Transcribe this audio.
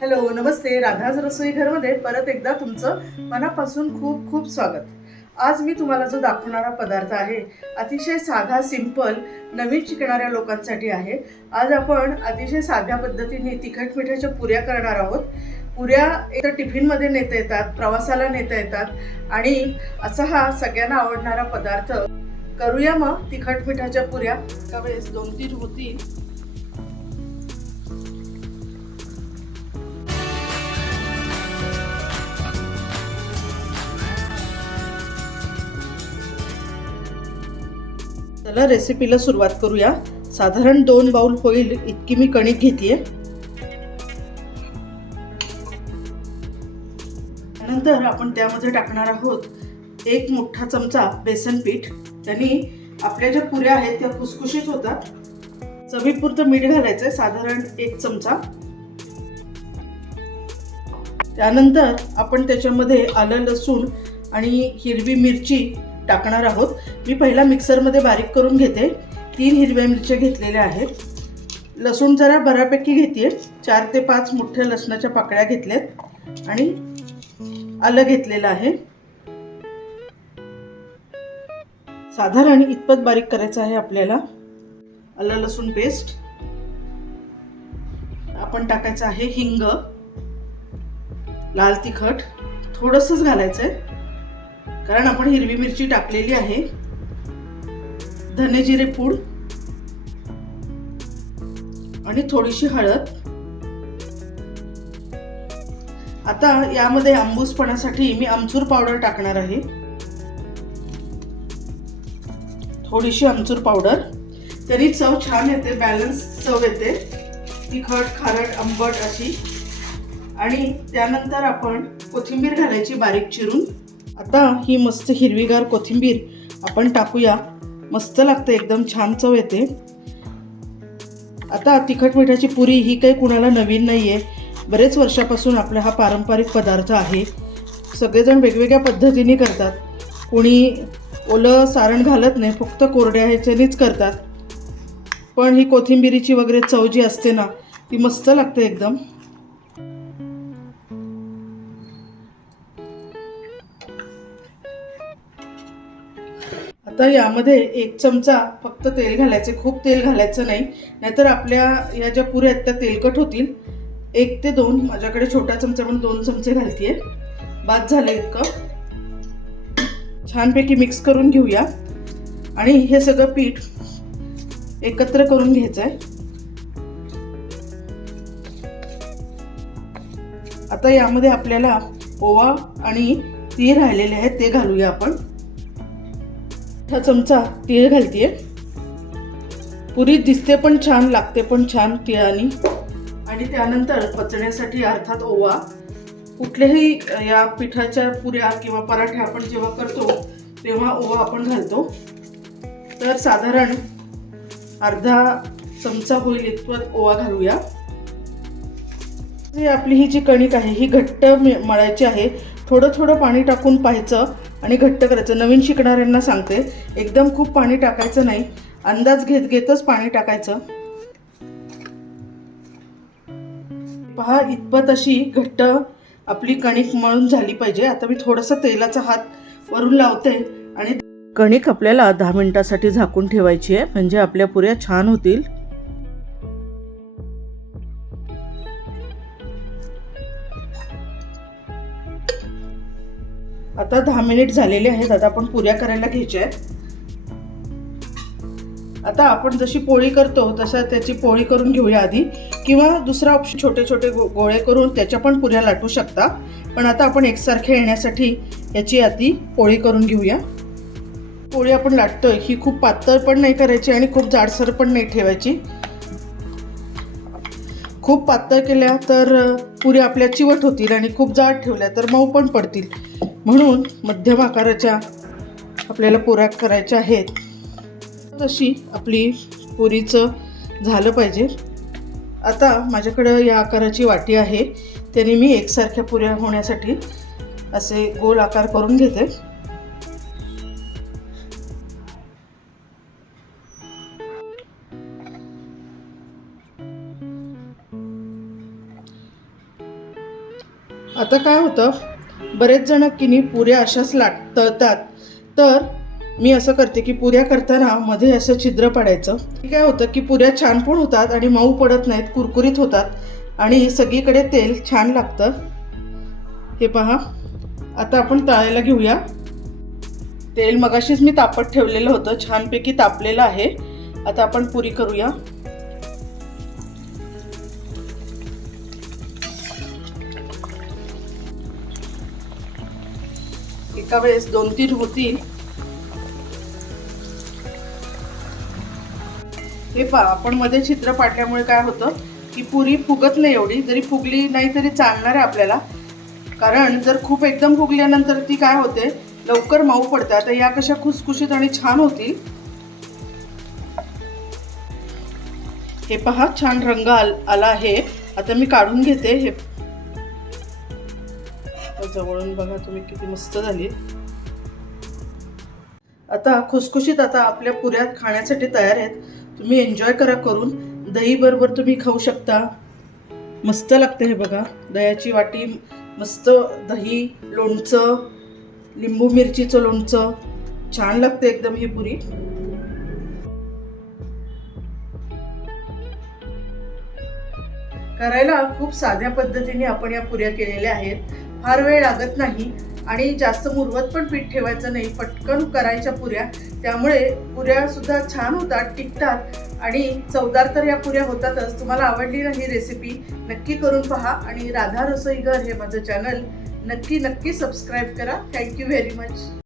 Hello नमस्ते. राधाज रसोई घरमध्ये परत एकदा तुमचं मनापासून खूप खूप स्वागत. आज मी तुम्हाला जो दाखवणारा पदार्थ आहे अतिशय साधा सिंपल नवीन शिकणाऱ्या लोकांसाठी आहे. आज आपण अतिशय साध्या पद्धतीने तिखट मिठाच्या पुऱ्या करणार आहोत. पुऱ्या एक तर टिफिनमध्ये नेता येतात प्रवासाला नेता येतात आणि असा हा सगळ्यांना आवडणारा पदार्थ. करूया मग तिखट मिठाच्या पुऱ्या. त्यावेळेस दोन तीन होतील. चला रेसिपीला सुरुवात करूया. साधारण दोन बाउल होईल इतकी मी कणिक घेतेय. नंतर आपण त्यामध्ये टाकणार आहोत एक मोठा चमचा बेसन पीठ. त्यांनी आपल्या ज्या पुऱ्या आहेत त्या खुसखुशीत होतात. चवीपुरतं मीठ घालायचंय साधारण एक चमचा. त्यानंतर आपण त्याच्यामध्ये आलं लसूण आणि हिरवी मिरची टाकणार आहोत. मी पहिला मिक्सरमध्ये बारीक करून घेते. तीन हिरव्या मिरच्या घेतलेल्या आहेत. लसूण जरा बऱ्यापैकी घेते चार ते पाच मोठ्या लसणाच्या पाकळ्या घेतल्यात. आणि आलं घेतलेलं आहे. साधारण इतपत बारीक करायचं आहे आपल्याला. आलं लसूण पेस्ट आपण टाकायचं आहे हिंग. लाल तिखट. थोडंसंच घालायचं आहे कारण आपण हिरवी मिरची टाकलेली आहे. धने जिरे पूड. आणि थोडीशी हळद. आता यामध्ये आंबूसपणासाठी मी आमचूर पावडर टाकणार आहे. थोडीशी आमचूर पावडर. तरी चव छान येते बॅलन्स चव येते. तिखट खारट आंबट अशी. आणि त्यानंतर आपण कोथिंबीर घालायची बारीक चिरून. आता ही मस्त हिरवीगार कोथिंबीर आपण टाकूया. मस्त लागते एकदम छान चव येते. आता तिखट मिठाची पुरी ही काही कुणाला नवीन नाही आहे बरेच वर्षापासून आपला हा पारंपरिक पदार्थ आहे. सगळेजण वेगवेगळ्या पद्धतीने करतात. कोणी ओलं सारण घालत नाही फक्त कोरड्या ह्याच्यानेच करतात. पण ही कोथिंबिरीची वगैरे चव जी असते ना ती मस्त लागते एकदम. आता यामध्ये एक चमचा फक्त तेल घालायचे खूप तेल घालायचं नाही. नाहीतर आपल्या या ज्या पुऱ्या आहेत त्या तेलकट होतील. एक ते दोन माझ्याकडे छोटा चमचा म्हणून दोन चमचे घालतीये. बाद झालं इतकं. छानपैकी मिक्स करून घेऊया. आणि हे सगळं पीठ एकत्र करून घ्यायचं आहे आता यामध्ये आपल्याला ओवा आणि तीळ राहिलेले आहेत ते घालूया आपण. मोठा चमचा तीळ घालतीये. पुरी दिसते पण छान लागते पण छान तिळानी. आणि त्यानंतर पचण्यासाठी अर्थात ओवा. कुठल्याही या पिठाच्या पुऱ्या किंवा पराठे आपण जेव्हा करतो तेव्हा ओवा आपण घालतो. तर साधारण अर्धा चमचा होईल इतपत ओवा घालूया. ही आपली ही जी कणिक आहे ही घट्ट मळायची आहे. थोडं थोडं पाणी टाकून पाहायचं. आणि घट्ट करायचं. नवीन शिकणाऱ्यांना सांगते एकदम खूप पाणी टाकायचं नाही. अंदाज घेत घेतच पाणी टाकायचं. पहा इतपत अशी घट्ट आपली कणिक मळून झाली पाहिजे. आता मी थोडंसं तेलाचा हात वरून लावते आणि कणिक आपल्याला दहा मिनिटासाठी झाकून ठेवायची आहे. म्हणजे आपल्या पुऱ्या छान होतील. आता दहा मिनिट झालेले आहेत आता आपण पुऱ्या करायला घ्यायच्या आहेत. आता आपण जशी पोळी करतो तसं त्याची पोळी करून घेऊया आधी. किंवा दुसरा ऑप्शन छोटे छोटे गो गोळे करून त्याच्या पण पुऱ्या लाटू शकता. पण आता आपण एकसारखे येण्यासाठी याची आधी पोळी करून घेऊया. पोळी आपण लाटतोय ही खूप पातळ पण नाही करायची आणि खूप जाडसर पण नाही ठेवायची. खूप पातळ केल्या तर पुऱ्या आपल्या चिवट होतील आणि खूप जाड ठेवल्या तर मऊ पण पडतील. म्हणून मध्यम आकाराच्या आपल्याला पुऱ्या करायच्या आहेत. तशी आपली पुरीचं झालं पाहिजे. आता माझ्याकडं या आकाराची वाटी आहे. त्याने मी एकसारख्या पुऱ्या होण्यासाठी असे गोल आकार करून घेते. आता काय होतं? बरेच जण किनी पुऱ्या अशाच लाट तळतात. तर मी असं करते की पुऱ्या करताना मध्ये असं छिद्र पाडायचं. काय होतं की पुऱ्या छान पण होतात आणि मऊ पडत नाहीत कुरकुरीत होतात. आणि सगळीकडे तेल छान लागतं. हे पहा. आता आपण तळायला घेऊया. तेल मगाशीच मी तापत ठेवलेलं होतं. छानपैकी तापलेलं आहे. आता आपण पुरी करूया. एका वेळेस दोन तीन होतील हे पहा आपण मध्ये छिद्र पाडल्यामुळे काय होतं की पुरी फुगत नाही एवढी जरी फुगली नाही तरी चालणार आहे आपल्याला. कारण जर खूप एकदम फुगल्यानंतर ती काय होते लवकर मऊ पडतात. तर या कशा खुसखुशीत आणि छान होतील हे पहा छान रंग आल आला आहे. आता मी काढून घेते. हे जवळून बघा तुम्ही किती मस्त झाली. आता खुसखुशीत आता आपल्या पुऱ्या खाण्यासाठी तयार आहेत. तुम्ही एन्जॉय करा करून. दही बरोबर तुम्ही खाऊ शकता. मस्त लागते हे बघा. दह्याची वाटी मस्त दही लोणचं लिंबू मिरचीचं लोणचं. छान लागते एकदम ही पुरी. करायला खूप साध्या पद्धतीने आपण या पुऱ्या केलेल्या आहेत. फार वेळ लागत नाही आणि जास्त मुरवत पण पीठ ठेवायचं नाही पटकन करायच्या पुऱ्या. त्यामुळे पुऱ्या सुद्धा छान होतात टिकतात आणि चवदार तर या पुऱ्या होतातच. तुम्हाला आवडली ना ही रेसिपी नक्की करून पहा आणि राधा रसोई घर हे माझं चॅनल नक्की नक्की सबस्क्राईब करा. Thank you very much